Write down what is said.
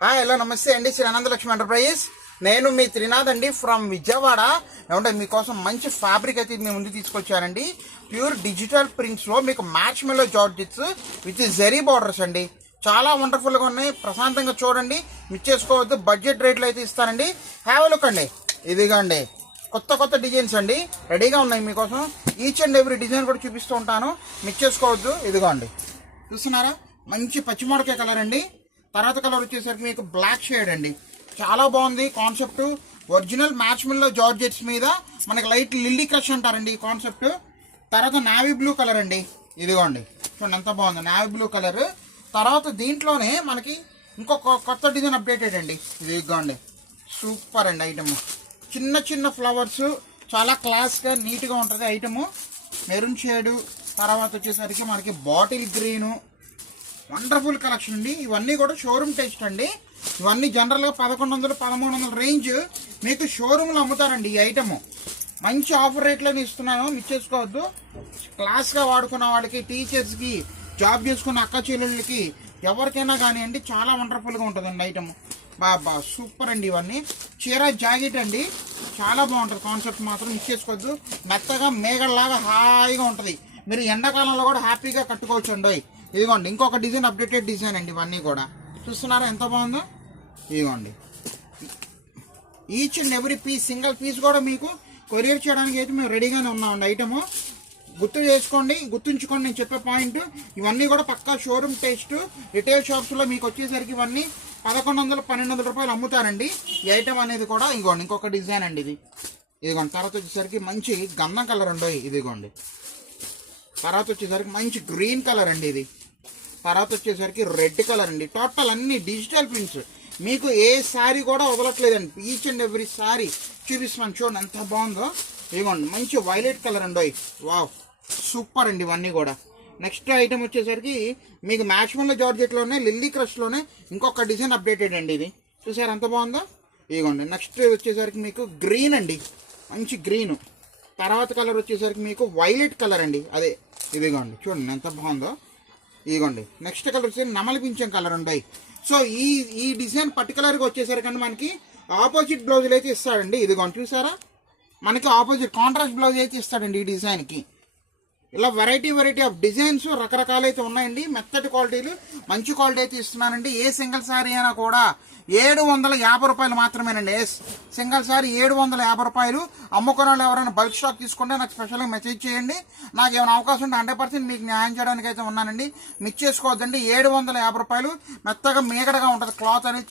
Hello నమస్తే అండి, Shri Anandalakshmi enterprises. నేను మీ త్రినాథ్ అండి ఫ్రమ్ విజయవాడ. ఏమంటే మీకోసం మంచి ఫ్యాబ్రిక్ అయితే మీ ముందు తీసుకొచ్చానండి. ప్యూర్ డిజిటల్ ప్రింట్స్లో మీకు మ్యాచ్ మెల్లో జార్జెట్స్ విత్ జెరీ బార్డర్స్ అండి. చాలా వండర్ఫుల్గా ఉన్నాయి. ప్రశాంతంగా చూడండి, మిస్ చేసుకోవద్దు. బడ్జెట్ రేట్లు అయితే ఇస్తానండి. హ్యావ్ లుక్ అండి. ఇదిగోండి కొత్త కొత్త డిజైన్స్ అండి రెడీగా ఉన్నాయి మీకోసం. ఈచ్ అండ్ ఎవ్రీ డిజైన్ కూడా చూపిస్తూ ఉంటాను, మిస్ చేసుకోవద్దు. ఇదిగోండి చూస్తున్నారా, మంచి పచ్చిమిరపకాయ కలర్ అండి. తర్వాత కలర్ వచ్చేసరికి మీకు బ్లాక్ షేడ్ అండి. చాలా బాగుంది కాన్సెప్ట్. ఒరిజినల్ మ్యాచ్ మిల్లో జార్జెట్స్ మీద మనకి లైట్ లిల్లీ క్రష్ అంటారండి ఈ కాన్సెప్ట్. తర్వాత నావీ బ్లూ కలర్ అండి. ఇదిగోండి చూడండి ఎంత బాగుంది నావీ బ్లూ కలర్. తర్వాత దీంట్లోనే మనకి ఇంకొక కొత్త డిజైన్ అప్డేటెడ్ అండి. ఇదిగోండి సూపర్ అండి ఐటమ్. చిన్న చిన్న ఫ్లవర్స్, చాలా క్లాస్గా నీట్గా ఉంటుంది ఐటము. మెరూన్ షేడు, తర్వాత వచ్చేసరికి మనకి బాటిల్ గ్రీను, వండర్ఫుల్ కలెక్షన్ అండి. ఇవన్నీ కూడా షోరూమ్ టెస్ట్ అండి. ఇవన్నీ జనరల్గా 1100-1300 రేంజ్ మీకు షోరూంలో అమ్ముతారండి. ఈ ఐటము మంచి ఆఫర్ రేట్లోనే ఇస్తున్నాను, మిస్ చేసుకోవద్దు. క్లాస్గా వాడుకున్న వాళ్ళకి, టీచర్స్కి, జాబ్ చేసుకున్న అక్క చెల్లెళ్ళకి, ఎవరికైనా కానివ్వండి చాలా వండర్ఫుల్గా ఉంటుందండి ఐటమ్. బాబా సూపర్ అండి. ఇవన్నీ చీర జాకెట్ అండి, చాలా బాగుంటుంది కాన్సెప్ట్. మాత్రం మిస్ చేసుకోవద్దు. మెత్తగా మేఘల్లాగా హాయిగా ఉంటుంది. మీరు ఎండాకాలంలో కూడా హ్యాపీగా కట్టుకోవచ్చు అండి. ఇదిగోండి ఇంకొక డిజైన్, అప్డేటెడ్ డిజైన్ అండి. ఇవన్నీ కూడా చూస్తున్నారా ఎంత బాగుందో. ఇదిగోండి each and every piece, single piece కూడా మీకు కొరియర్ చేయడానికి అయితే మేము రెడీగానే ఉన్నామండి. ఐటము గుర్తు చేసుకోండి, గుర్తుంచుకోండి నేను చెప్పే పాయింట్. ఇవన్నీ కూడా పక్కా షోరూమ్ టేస్ట్. రిటైల్ షాప్స్లో మీకు వచ్చేసరికి ఇవన్నీ 1100-1200 రూపాయలు అమ్ముతారండి ఈ ఐటమ్ అనేది కూడా. ఇదిగోండి ఇంకొక డిజైన్ అండి ఇది. ఇదిగోండి తర్వాత వచ్చేసరికి మంచి గంధం కలర్ అండి. ఇదిగోండి తర్వాత వచ్చేసరికి మంచి గ్రీన్ కలర్ అండి ఇది. తర్వాత వచ్చేసరికి రెడ్ కలర్ అండి. టోటల్ అన్ని డిజిటల్ ప్రింట్స్. మీకు ఏ శారీ కూడా వదలట్లేదండి. ఈచ్ అండ్ ఎవ్రీ శారీ చూపిస్తున్నాను చూడండి ఎంత బాగుందో. ఇదిగోండి మంచి వైలెట్ కలర్ అండి. వావ్ సూపర్ అండి ఇవన్నీ కూడా. నెక్స్ట్ ఐటమ్ వచ్చేసరికి మీకు మ్యాచ్ మెల్లో జార్జెట్లోనే లిల్లీ క్రష్లోనే ఇంకొక డిజైన్ అప్డేటెడ్ అండి. ఇది చూసారు ఎంత బాగుందో. ఇదిగోండి నెక్స్ట్ వచ్చేసరికి మీకు గ్రీన్ అండి, మంచి గ్రీను. తర్వాత కలర్ వచ్చేసరికి మీకు వైలెట్ కలర్ అండి. అదే ఇదిగోండి చూడండి ఎంత బాగుందో. ఇదిగోండి నెక్స్ట్ కలర్ వచ్చేసి నెమలి పింఛం కలర్ ఉంటాయి. సో ఈ డిజైన్ పర్టికులర్గా వచ్చేసరికి మనకి ఆపోజిట్ బ్లౌజులు అయితే ఇస్తాడండి. ఇదిగోండి చూసారా, మనకి ఆపోజిట్ కాంట్రాస్ట్ బ్లౌజ్ అయితే ఇస్తాడండి ఈ డిజైన్కి. ఇలా వెరైటీ ఆఫ్ డిజైన్స్ రకరకాలు అయితే ఉన్నాయండి. మెత్తటి క్వాలిటీలు, మంచి క్వాలిటీ అయితే ఇస్తున్నానండి. ఏ సింగిల్ శారీ అయినా కూడా 750 రూపాయలు మాత్రమేనండి. సింగిల్ శారీ 750 రూపాయలు. అమ్ముకున్న వాళ్ళు ఎవరైనా బల్క్ స్టాక్ తీసుకుంటే నాకు స్పెషల్గా మెసేజ్ చేయండి. నాకు ఏమైనా అవకాశం ఉంటే 100% మీకు న్యాయం చేయడానికి అయితే ఉన్నానండి. మిస్ చేసుకోవద్దండి. 750 రూపాయలు. మెత్తగా మేగడగా ఉంటుంది క్లాత్ అనేది,